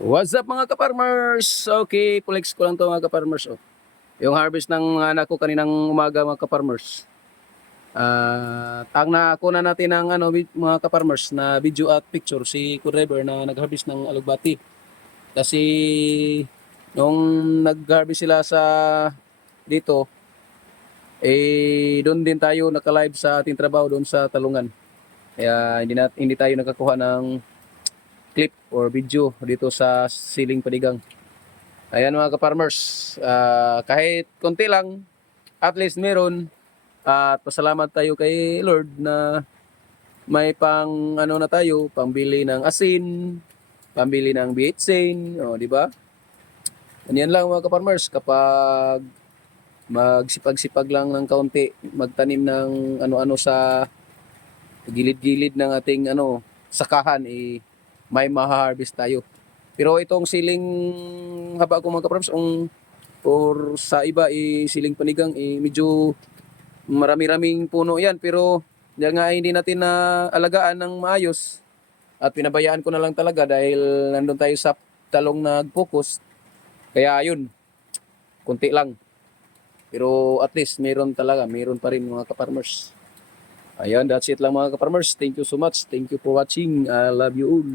What's up mga ka-farmers? Okay, flex ko lang to mga ka-farmers. Oh. Yung harvest ng anak ko kaninang umaga mga ka-farmers. Ang nakuha natin ng mga ka-farmers na video at picture si Kureber na nag-harvest ng alugbati. Kasi nung nag-harvest sila sa dito, doon din tayo naka-live sa ating trabaho doon sa Talungan. Kaya hindi tayo nakakuha ng clip or video dito sa Siling Panigang. Ayan mga ka-farmers, kahit konti lang, at least meron. At pasalamat tayo kay Lord na may pang na tayo, pambili ng asin, pambili ng bitsane, di ba? Yan lang mga ka-farmers, kapag magsipag-sipag lang ng kaunti, magtanim ng ano-ano sa gilid-gilid ng ating sakahan, may ma-harvest tayo. Pero itong siling haba ko mga ka-farmers, or sa iba siling panigang medyo marami-raming puno yan, pero dahil nga hindi natin na alagaan ng maayos at pinabayaan ko na lang talaga dahil nandun tayo sa talong nag-focus, kaya yun, kunti lang, pero at least meron pa rin mga ka-farmers. Ayan, that's it lang mga ka-farmers. Thank you so much, thank you for watching, I love you all.